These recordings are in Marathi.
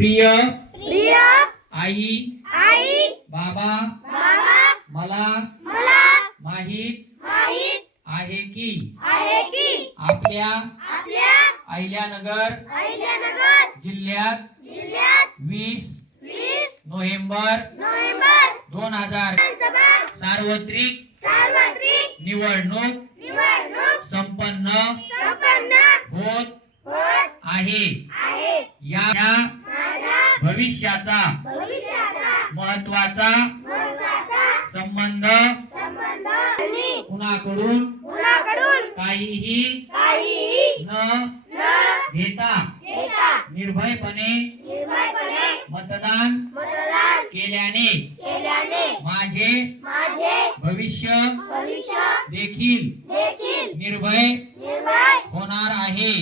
प्रिय प्रिय आई आई बाबा बाबा मला मला माहीत माहीत आहे की आहे की आपल्या आपल्या अहिल्यानगर अहिल्यानगर जिल्ह्यात जिल्ह्यात वीस वीस नोव्हेंबर नोव्हेंबर दोन हजार सार्वत्रिक सार्वत्रिक निवडणूक निवडणूक संपन्न संपन्न होत होत आहे. आहे. या भविष्याचा महत्त्वाचा संबंध कुणाकडून काहीही न घेता निर्भयपणे मतदान केल्याने माझे भविष्य देखील निर्भय होणार आहे.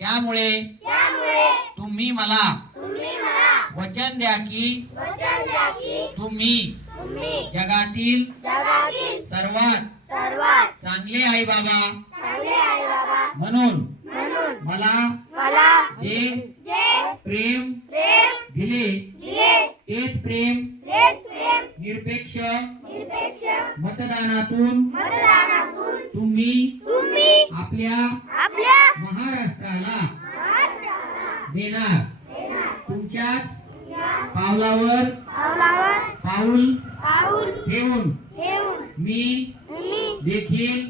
त्यामुळे तुम्ही मला वचन द्या की वचन द्या की तुम्ही तुम्ही जगातील जगातील सर्वात सर्वात चांगले आई बाबा चांगले आई बाबा म्हणून म्हणून मला मला जे जे प्रेम प्रेम दिले दिले तेच प्रेम तेच प्रेम निरपेक्ष निरपेक्ष मतदानातून मतदानातून तुम्ही तुम्ही आपल्या आपल्या महाराष्ट्राला महाराष्ट्राला देणार. तुमच्याच पावलावर पावलावर पाऊल पाऊल ठेवून मी देखील